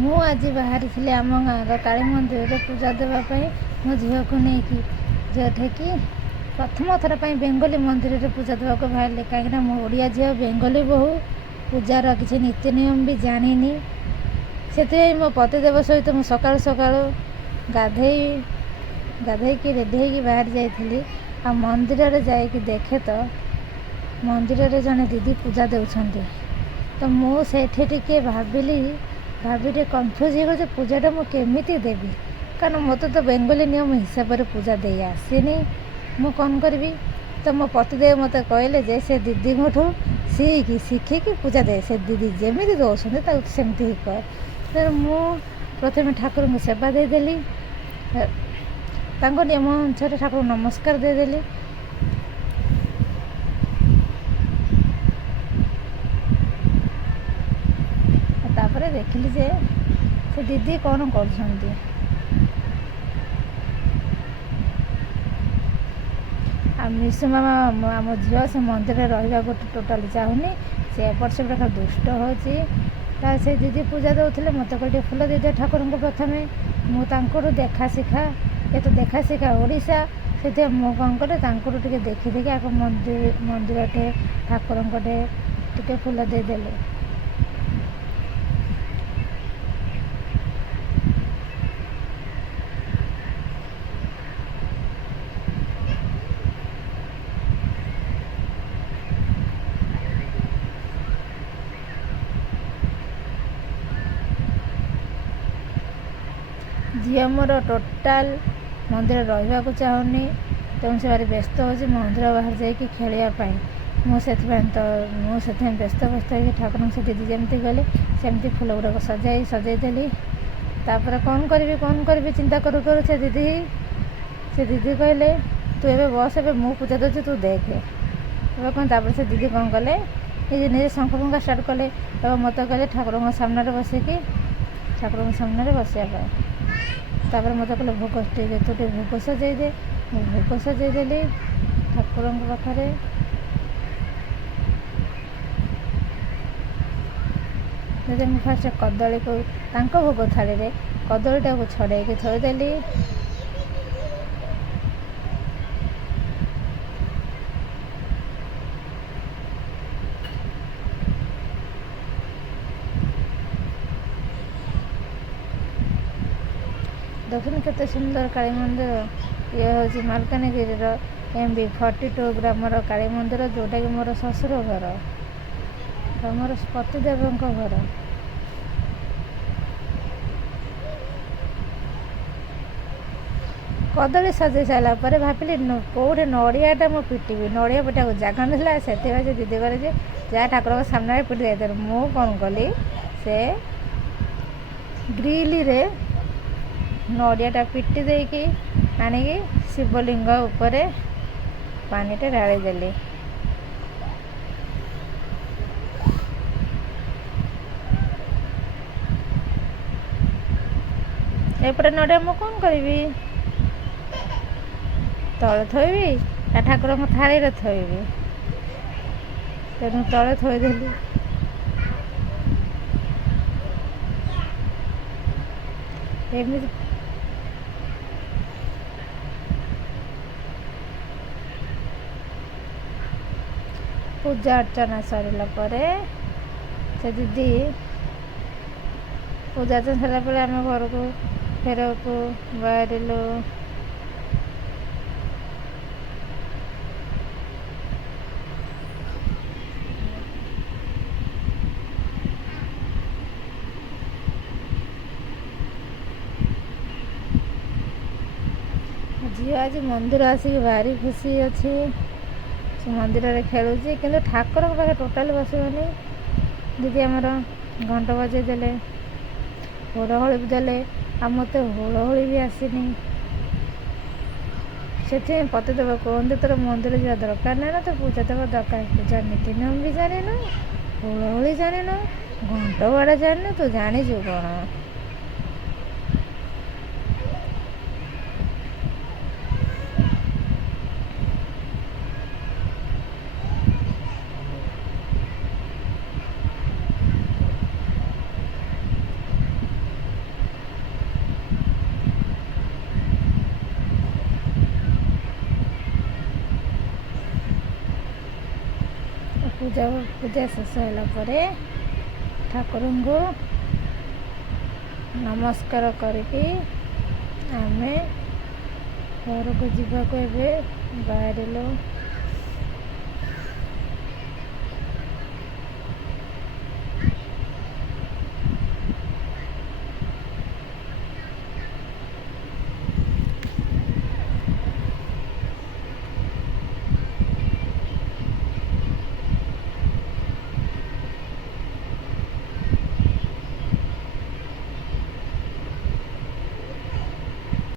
ମୁଁ ଆଜି ବାହାରିଥିଲି ଆମ ଗାଁର କାଳୀ ମନ୍ଦିରରେ ପୂଜା ଦେବା ପାଇଁ ମୋ ଝିଅକୁ ନେଇକି, ଯେଉଁଠିକି ପ୍ରଥମ ଥର ପାଇଁ ବେଙ୍ଗଲୀ ମନ୍ଦିରରେ ପୂଜା ଦେବାକୁ ବାହାରିଲି। କାହିଁକିନା ମୋ ଓଡ଼ିଆ ଝିଅ ବେଙ୍ଗଲୀ ବୋହୂ, ପୂଜାର କିଛି ନୀତି ନିୟମ ବି ଜାଣିନି। ସେଥିପାଇଁ ମୋ ପତିଦେବ ସହିତ ମୁଁ ସକାଳୁ ସକାଳୁ ଗାଧେଇକି ରେଡ଼ି ହେଇକି ବାହାରି ଯାଇଥିଲି। ଆଉ ମନ୍ଦିରରେ ଯାଇକି ଦେଖେ ତ ମନ୍ଦିରରେ ଜଣେ ଦିଦି ପୂଜା ଦେଉଛନ୍ତି। ତ ମୁଁ ସେଇଠି ଟିକେ ଭାବି ଟିକେ କନଫ୍ୟୁଜ୍ ହେଇଗଲି ଯେ ପୂଜାଟା ମୁଁ କେମିତି ଦେବି, କାରଣ ମୋତେ ତ ବେଙ୍ଗଲୀ ନିୟମ ହିସାବରେ ପୂଜା ଦେଇ ଆସିନି। ମୁଁ କ'ଣ କରିବି? ତ ମୋ ପତିଦେବ ମୋତେ କହିଲେ ଯେ ସେ ଦିଦିଙ୍କଠୁ ଶିଖିକି ପୂଜା ଦେ, ସେ ଦିଦି ଯେମିତି ଦେଉଛନ୍ତି ତାକୁ ସେମିତି ହିଁ କର। ତେଣୁ ମୁଁ ପ୍ରଥମେ ଠାକୁରଙ୍କୁ ସେବା ଦେଇଦେଲି, ତାଙ୍କ ନିୟମ ଅନୁସାରେ ଠାକୁରଙ୍କୁ ନମସ୍କାର ଦେଇଦେଲି। ତାପରେ ଦେଖିଲି ଯେ ସେ ଦିଦି କ'ଣ କରୁଛନ୍ତି। ଆଉ ମିଶୁ ମାମା, ଆମ ଝିଅ, ସେ ମନ୍ଦିରରେ ରହିବାକୁ ଟୋଟାଲି ଚାହୁଁନି। ସେ ଏପଟ ସେପଟ ଖାଲି ଦୁଷ୍ଟ ହେଉଛି। ତା ସେ ଦିଦି ପୂଜା ଦେଉଥିଲେ, ମୋତେ କହିଲେ ଟିକେ ଫୁଲ ଦେଇଦିଅ ଠାକୁରଙ୍କୁ। ପ୍ରଥମେ ମୁଁ ତାଙ୍କଠୁ ଦେଖା ଶିଖା ଓଡ଼ିଶା। ସେଥିପାଇଁ ମୁଁ କ'ଣ କରେ, ତାଙ୍କଠୁ ଟିକେ ଦେଖି ଆଗ ମନ୍ଦିରଟେ ଠାକୁରଙ୍କଟେ ଟିକେ ଫୁଲ ଦେଇଦେଲି। ଝିଅ ମୋର ଟୋଟାଲ ମନ୍ଦିର ରହିବାକୁ ଚାହୁଁନି, ତେଣୁ ସେ ଭାରି ବ୍ୟସ୍ତ ହେଉଛି ମନ୍ଦିର ବାହାରେ ଯାଇକି ଖେଳିବା ପାଇଁ। ମୁଁ ସେଥିପାଇଁ ବ୍ୟସ୍ତ ହେଇକି ଠାକୁରଙ୍କୁ ସେ ଦିଦି ଯେମିତି ଗଲେ ସେମିତି ଫୁଲ ଗୁଡ଼ାକ ସଜାଇ ଦେଲି। ତାପରେ କ'ଣ କରିବି ଚିନ୍ତା କରୁ ସେ ଦିଦି କହିଲେ, ତୁ ଏବେ ବସ, ଏବେ ମୁଁ ପୂଜା ଦେଉଛି, ତୁ ଦେଖେ ଏବେ କ'ଣ। ତାପରେ ସେ ଦିଦି କ'ଣ କଲେ, ନିଜେ ଶଙ୍ଖ ଫୁଙ୍କା ଷ୍ଟାର୍ଟ କଲେ। ଏବଂ ମୋତେ କହିଲେ ଠାକୁରଙ୍କ ସାମ୍ନାରେ ବସିବା ପାଇଁ। ତାପରେ ମୋତେ କହିଲେ ତୁ ଟିକେ ଭୋଗ ସଜାଇ ଦେ। ମୁଁ ଭୋଗ ସଜାଇ ଦେଲି ଠାକୁରଙ୍କ ପାଖରେ। ମୁଁ ଫାଷ୍ଟ କଦଳୀକୁ ତାଙ୍କ ଭୋଗ ଥାଳିରେ କଦଳୀଟାକୁ ଛଡ଼େଇକି ଥୋଇଦେଲି। ଦେଖୁନ କେତେ ସୁନ୍ଦର କାଳୀ ମନ୍ଦିର। ଇଏ ହେଉଛି ମାଲକାନଗିରିର MB 42 ଗ୍ରାମର କାଳୀ ମନ୍ଦିର, ଯେଉଁଟାକି ମୋର ଶ୍ୱଶୁର ଘର, ମୋର ପତିଦେବଙ୍କ ଘର। କଦଳୀ ସଜାଇ ସାରିଲା ପରେ ଭାବିଲି କେଉଁଠି ନଡ଼ିଆଟା ମୁଁ ପିଟିବି। ନଡ଼ିଆ ପିଟିବାକୁ ଜାଗା ନଥିଲା। ସେଥିପାଇଁ ସେ ଦିଦି କହିଲେ ଯେ ଯାହା ଠାକୁରଙ୍କ ସାମ୍ନାରେ ପିଟି ଦେଇଦେଲେ। ମୁଁ କ'ଣ କଲି, ସେ ଗ୍ରିଲରେ ନଡ଼ିଆଟା ପିଟି ଦେଇକି ଆଣିକି ଶିବଲିଙ୍ଗ ଉପରେ ପାଣିଟା ଢାଳିଦେଲି। ଏପଟେ ନଡ଼ିଆ ମୁଁ କ'ଣ କରିବି, ତଳେ ଥୋଇବି ନା ଠାକୁରଙ୍କ ଥାଳିରେ ଥୋଇବି? ତେଣୁ ତଳେ ଥୋଇଦେଲି। ଏମିତି ପୂଜା ଅର୍ଚ୍ଚନା ସରିଲା ପରେ ସେ ଦିଦି ପୂଜା ଅର୍ଚ୍ଚନା ସରିଲା ପରେ ଆମେ ଘରକୁ ଫେରକୁ ବାହାରିଲୁ। ଝିଅ ଆଜି ମନ୍ଦିର ଆସିକି ଭାରି ଖୁସି ଅଛି। ସେ ମନ୍ଦିରରେ ଖେଳୁଛି, କିନ୍ତୁ ଠାକୁରଙ୍କ ପାଖରେ ଟୋଟାଲି ବସିବନି। ଦିଦି ଆମର ଘଣ୍ଟ ବଜାଇ ଦେଲେ, ହୁଳହୁଳି ବି ଦେଲେ, ଆଉ ମୋତେ ହୁଳହୁଳି ବି ଆସିନି। ସେଥିପାଇଁ ପତିଦେବ କୁହନ୍ତି ତୋର ମନ୍ଦିର ଯିବା ଦରକାର ନାହିଁ ନା, ତୁ ପୂଜା ଦେବା ଦରକାର। ପୂଜା ନୀତି ନିୟମ ବି ଜାଣିନୁ, ହୁଳହୁଳି ଜାଣିନୁ, ଘଣ୍ଟ ବାଡ଼ା ଜାଣିନୁ, ତୁ ଜାଣିଛୁ କ'ଣ? ପୂଜା ଶେଷ ହେଲା ପରେ ଠାକୁରଙ୍କୁ ନମସ୍କାର କରିକି ଆମେ ଘରକୁ ଯିବାକୁ ଏବେ ବାହାରିଲୁ।